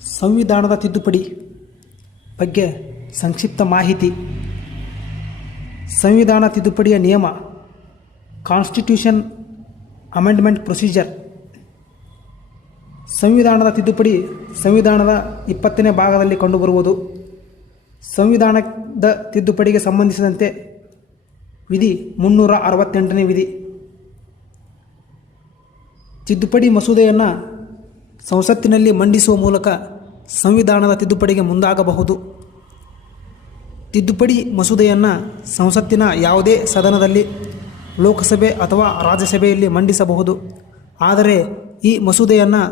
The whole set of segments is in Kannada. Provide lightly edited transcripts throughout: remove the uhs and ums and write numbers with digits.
ಸಂವಿಧಾನದ ತಿದ್ದುಪಡಿ ಬಗ್ಗೆ ಸಂಕ್ಷಿಪ್ತ ಮಾಹಿತಿ. ಸಂವಿಧಾನ ತಿದ್ದುಪಡಿಯ ನಿಯಮ, ಕಾನ್ಸ್ಟಿಟ್ಯೂಷನ್ ಅಮೆಂಡ್ಮೆಂಟ್ ಪ್ರೊಸೀಜರ್. ಸಂವಿಧಾನದ ತಿದ್ದುಪಡಿ ಸಂವಿಧಾನದ 20ನೇ ಭಾಗದಲ್ಲಿ ಕಂಡುಬರುವುದು. ಸಂವಿಧಾನದ ತಿದ್ದುಪಡಿಗೆ ಸಂಬಂಧಿಸಿದಂತೆ ವಿಧಿ 368ನೇ ವಿಧಿ. ತಿದ್ದುಪಡಿ ಮಸೂದೆಯನ್ನು ಸಂಸತ್ತಿನಲ್ಲಿ ಮಂಡಿಸುವ ಮೂಲಕ ಸಂವಿಧಾನದ ತಿದ್ದುಪಡಿಗೆ ಮುಂದಾಗಬಹುದು. ತಿದ್ದುಪಡಿ ಮಸೂದೆಯನ್ನು ಸಂಸತ್ತಿನ ಯಾವುದೇ ಸದನದಲ್ಲಿ, ಲೋಕಸಭೆ ಅಥವಾ ರಾಜ್ಯಸಭೆಯಲ್ಲಿ ಮಂಡಿಸಬಹುದು. ಆದರೆ ಈ ಮಸೂದೆಯನ್ನು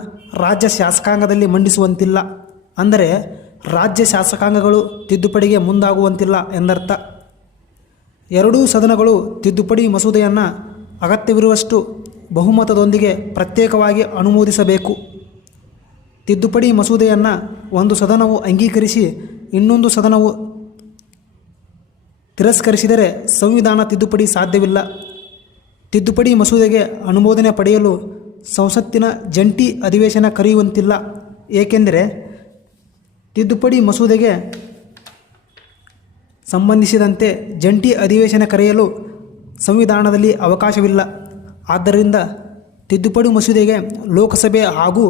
ರಾಜ್ಯ ಶಾಸಕಾಂಗದಲ್ಲಿ ಮಂಡಿಸುವಂತಿಲ್ಲ. ಅಂದರೆ ರಾಜ್ಯ ಶಾಸಕಾಂಗಗಳು ತಿದ್ದುಪಡಿಗೆ ಮುಂದಾಗುವಂತಿಲ್ಲ ಎಂದರ್ಥ. ಎರಡೂ ಸದನಗಳು ತಿದ್ದುಪಡಿ ಮಸೂದೆಯನ್ನು ಅಗತ್ಯವಿರುವಷ್ಟು ಬಹುಮತದೊಂದಿಗೆ ಪ್ರತ್ಯೇಕವಾಗಿ ಅನುಮೋದಿಸಬೇಕು. ತಿದ್ದುಪಡಿ ಮಸೂದೆಯನ್ನು ಒಂದು ಸದನವು ಅಂಗೀಕರಿಸಿ ಇನ್ನೊಂದು ಸದನವು ತಿರಸ್ಕರಿಸಿದರೆ ಸಂವಿಧಾನ ತಿದ್ದುಪಡಿ ಸಾಧ್ಯವಿಲ್ಲ. ತಿದ್ದುಪಡಿ ಮಸೂದೆಗೆ ಅನುಮೋದನೆ ಪಡೆಯಲು ಸಂಸತ್ತಿನ ಜಂಟಿ ಅಧಿವೇಶನ ಕರೆಯುವಂತಿಲ್ಲ. ಏಕೆಂದರೆ ತಿದ್ದುಪಡಿ ಮಸೂದೆಗೆ ಸಂಬಂಧಿಸಿದಂತೆ ಜಂಟಿ ಅಧಿವೇಶನ ಕರೆಯಲು ಸಂವಿಧಾನದಲ್ಲಿ ಅವಕಾಶವಿಲ್ಲ. ಆದ್ದರಿಂದ ತಿದ್ದುಪಡಿ ಮಸೂದೆಗೆ ಲೋಕಸಭೆ ಹಾಗೂ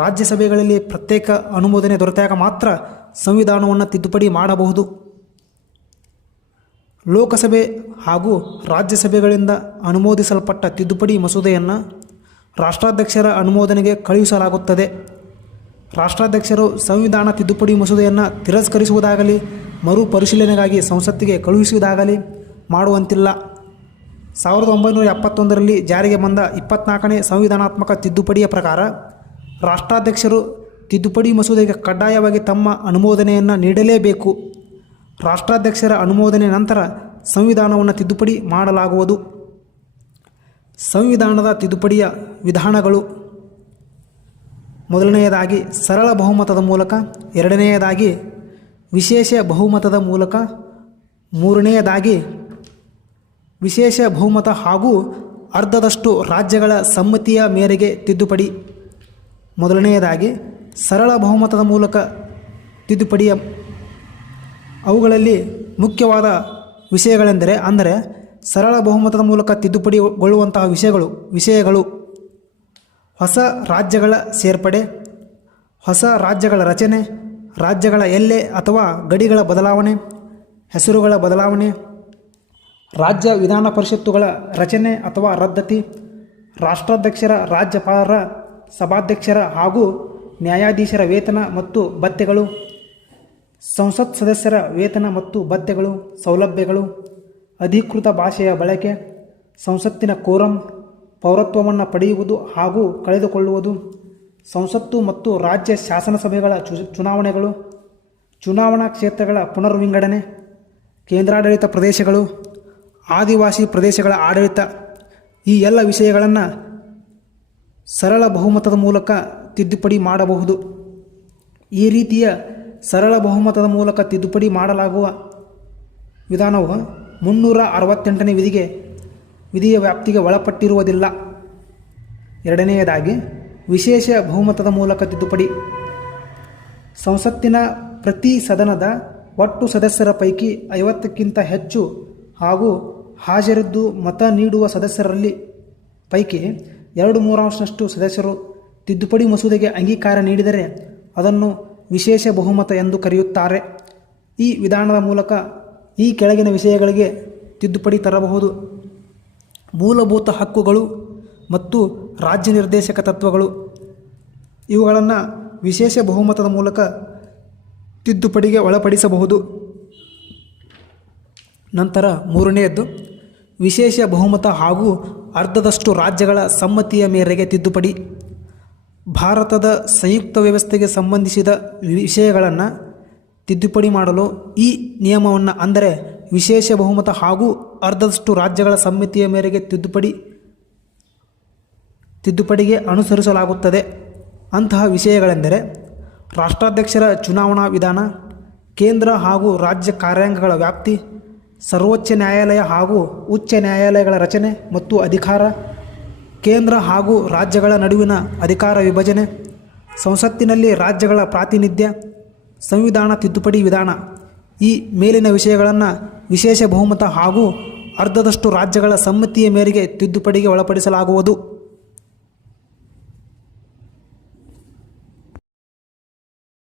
ರಾಜ್ಯಸಭೆಗಳಲ್ಲಿ ಪ್ರತ್ಯೇಕ ಅನುಮೋದನೆ ದೊರೆತಾಗ ಮಾತ್ರ ಸಂವಿಧಾನವನ್ನು ತಿದ್ದುಪಡಿ ಮಾಡಬಹುದು. ಲೋಕಸಭೆ ಹಾಗೂ ರಾಜ್ಯಸಭೆಗಳಿಂದ ಅನುಮೋದಿಸಲ್ಪಟ್ಟ ತಿದ್ದುಪಡಿ ಮಸೂದೆಯನ್ನು ರಾಷ್ಟ್ರಾಧ್ಯಕ್ಷರ ಅನುಮೋದನೆಗೆ ಕಳುಹಿಸಲಾಗುತ್ತದೆ. ರಾಷ್ಟ್ರಾಧ್ಯಕ್ಷರು ಸಂವಿಧಾನ ತಿದ್ದುಪಡಿ ಮಸೂದೆಯನ್ನು ತಿರಸ್ಕರಿಸುವುದಾಗಲಿ ಮರುಪರಿಶೀಲನೆಗಾಗಿ ಸಂಸತ್ತಿಗೆ ಕಳುಹಿಸುವುದಾಗಲಿ ಮಾಡುವಂತಿಲ್ಲ. 1971ರಲ್ಲಿ ಜಾರಿಗೆ ಬಂದ 24ನೇ ಸಂವಿಧಾನಾತ್ಮಕ ತಿದ್ದುಪಡಿಯ ಪ್ರಕಾರ ರಾಷ್ಟ್ರಾಧ್ಯಕ್ಷರು ತಿದ್ದುಪಡಿ ಮಸೂದೆಗೆ ಕಡ್ಡಾಯವಾಗಿ ತಮ್ಮ ಅನುಮೋದನೆಯನ್ನು ನೀಡಲೇಬೇಕು. ರಾಷ್ಟ್ರಾಧ್ಯಕ್ಷರ ಅನುಮೋದನೆ ನಂತರ ಸಂವಿಧಾನವನ್ನು ತಿದ್ದುಪಡಿ ಮಾಡಲಾಗುವುದು. ಸಂವಿಧಾನದ ತಿದ್ದುಪಡಿಯ ವಿಧಾನಗಳು: ಮೊದಲನೆಯದಾಗಿ ಸರಳ ಬಹುಮತದ ಮೂಲಕ, ಎರಡನೆಯದಾಗಿ ವಿಶೇಷ ಬಹುಮತದ ಮೂಲಕ, ಮೂರನೆಯದಾಗಿ ವಿಶೇಷ ಬಹುಮತ ಹಾಗೂ ಅರ್ಧದಷ್ಟು ರಾಜ್ಯಗಳ ಸಮ್ಮತಿಯ ಮೇರೆಗೆ ತಿದ್ದುಪಡಿ. ಮೊದಲನೆಯದಾಗಿ ಸರಳ ಬಹುಮತದ ಮೂಲಕ ತಿದ್ದುಪಡಿಯ ಅವುಗಳಲ್ಲಿ ಮುಖ್ಯವಾದ ವಿಷಯಗಳೆಂದರೆ ಸರಳ ಬಹುಮತದ ಮೂಲಕ ತಿದ್ದುಪಡಿಗೊಳ್ಳುವಂತಹ ವಿಷಯಗಳು ಹೊಸ ರಾಜ್ಯಗಳ ಸೇರ್ಪಡೆ, ಹೊಸ ರಾಜ್ಯಗಳ ರಚನೆ, ರಾಜ್ಯಗಳ ಎಲ್ಲೆ ಅಥವಾ ಗಡಿಗಳ ಬದಲಾವಣೆ, ಹೆಸರುಗಳ ಬದಲಾವಣೆ, ರಾಜ್ಯ ವಿಧಾನ ಪರಿಷತ್ತುಗಳ ರಚನೆ ಅಥವಾ ರದ್ದತಿ, ರಾಷ್ಟ್ರಾಧ್ಯಕ್ಷರ, ರಾಜ್ಯಪಾಲರ, ಸಭಾಧ್ಯಕ್ಷರ ಹಾಗೂ ನ್ಯಾಯಾಧೀಶರ ವೇತನ ಮತ್ತು ಭತ್ಯೆಗಳು, ಸಂಸತ್ ಸದಸ್ಯರ ವೇತನ ಮತ್ತು ಭತ್ಯೆಗಳು, ಸೌಲಭ್ಯಗಳು, ಅಧಿಕೃತ ಭಾಷೆಯ ಬಳಕೆ, ಸಂಸತ್ತಿನ ಕೋರಂ, ಪೌರತ್ವವನ್ನು ಪಡೆಯುವುದು ಹಾಗೂ ಕಳೆದುಕೊಳ್ಳುವುದು, ಸಂಸತ್ತು ಮತ್ತು ರಾಜ್ಯ ಶಾಸನಸಭೆಗಳ ಚುನಾವಣೆಗಳು, ಚುನಾವಣಾ ಕ್ಷೇತ್ರಗಳ ಪುನರ್ವಿಂಗಡಣೆ, ಕೇಂದ್ರಾಡಳಿತ ಪ್ರದೇಶಗಳು, ಆದಿವಾಸಿ ಪ್ರದೇಶಗಳ ಆಡಳಿತ. ಈ ಎಲ್ಲ ವಿಷಯಗಳನ್ನು ಸರಳ ಬಹುಮತದ ಮೂಲಕ ತಿದ್ದುಪಡಿ ಮಾಡಬಹುದು. ಈ ರೀತಿಯ ಸರಳ ಬಹುಮತದ ಮೂಲಕ ತಿದ್ದುಪಡಿ ಮಾಡಲಾಗುವ ವಿಧಾನವು 368ನೇ ವಿಧಿಯ ವ್ಯಾಪ್ತಿಗೆ ಒಳಪಟ್ಟಿರುವುದಿಲ್ಲ. ಎರಡನೆಯದಾಗಿ ವಿಶೇಷ ಬಹುಮತದ ಮೂಲಕ ತಿದ್ದುಪಡಿ. ಸಂಸತ್ತಿನ ಪ್ರತಿ ಸದನದ ಒಟ್ಟು ಸದಸ್ಯರ ಪೈಕಿ 50ಕ್ಕಿಂತ ಹೆಚ್ಚು ಹಾಗೂ ಹಾಜರಿದ್ದು ಮತ ನೀಡುವ ಸದಸ್ಯರಲ್ಲಿ ಪೈಕಿ 2/3 ಸದಸ್ಯರು ತಿದ್ದುಪಡಿ ಮಸೂದೆಗೆ ಅಂಗೀಕಾರ ನೀಡಿದರೆ ಅದನ್ನು ವಿಶೇಷ ಬಹುಮತ ಎಂದು ಕರೆಯುತ್ತಾರೆ. ಈ ವಿಧಾನದ ಮೂಲಕ ಈ ಕೆಳಗಿನ ವಿಷಯಗಳಿಗೆ ತಿದ್ದುಪಡಿ ತರಬಹುದು: ಮೂಲಭೂತ ಹಕ್ಕುಗಳು ಮತ್ತು ರಾಜ್ಯ ನಿರ್ದೇಶಕ ತತ್ವಗಳು. ಇವುಗಳನ್ನು ವಿಶೇಷ ಬಹುಮತದ ಮೂಲಕ ತಿದ್ದುಪಡಿಗೆ ಒಳಪಡಿಸಬಹುದು. ನಂತರ ಮೂರನೆಯದ್ದು ವಿಶೇಷ ಬಹುಮತ ಹಾಗೂ ಅರ್ಧದಷ್ಟು ರಾಜ್ಯಗಳ ಸಮ್ಮತಿಯ ಮೇರೆಗೆ ತಿದ್ದುಪಡಿ. ಭಾರತದ ಸಂಯುಕ್ತ ವ್ಯವಸ್ಥೆಗೆ ಸಂಬಂಧಿಸಿದ ವಿಷಯಗಳನ್ನು ತಿದ್ದುಪಡಿ ಮಾಡಲು ಈ ನಿಯಮವನ್ನು, ಅಂದರೆ ವಿಶೇಷ ಬಹುಮತ ಹಾಗೂ ಅರ್ಧದಷ್ಟು ರಾಜ್ಯಗಳ ಸಮ್ಮತಿಯ ಮೇರೆಗೆ ತಿದ್ದುಪಡಿಗೆ ಅನುಸರಿಸಲಾಗುತ್ತದೆ. ಅಂತಹ ವಿಷಯಗಳೆಂದರೆ ರಾಷ್ಟ್ರಾಧ್ಯಕ್ಷರ ಚುನಾವಣಾ ವಿಧಾನ, ಕೇಂದ್ರ ಹಾಗೂ ರಾಜ್ಯ ಕಾರ್ಯಾಂಗಗಳ ವ್ಯಾಪ್ತಿ, ಸರ್ವೋಚ್ಚ ನ್ಯಾಯಾಲಯ ಹಾಗೂ ಉಚ್ಚ ನ್ಯಾಯಾಲಯಗಳ ರಚನೆ ಮತ್ತು ಅಧಿಕಾರ, ಕೇಂದ್ರ ಹಾಗೂ ರಾಜ್ಯಗಳ ನಡುವಿನ ಅಧಿಕಾರ ವಿಭಜನೆ, ಸಂಸತ್ತಿನಲ್ಲಿ ರಾಜ್ಯಗಳ ಪ್ರಾತಿನಿಧ್ಯ, ಸಂವಿಧಾನ ತಿದ್ದುಪಡಿ ವಿಧಾನ. ಈ ಮೇಲಿನ ವಿಷಯಗಳನ್ನು ವಿಶೇಷ ಬಹುಮತ ಹಾಗೂ ಅರ್ಧದಷ್ಟು ರಾಜ್ಯಗಳ ಸಮ್ಮತಿಯ ಮೇರೆಗೆ ತಿದ್ದುಪಡಿಗೆ ಒಳಪಡಿಸಲಾಗುವುದು.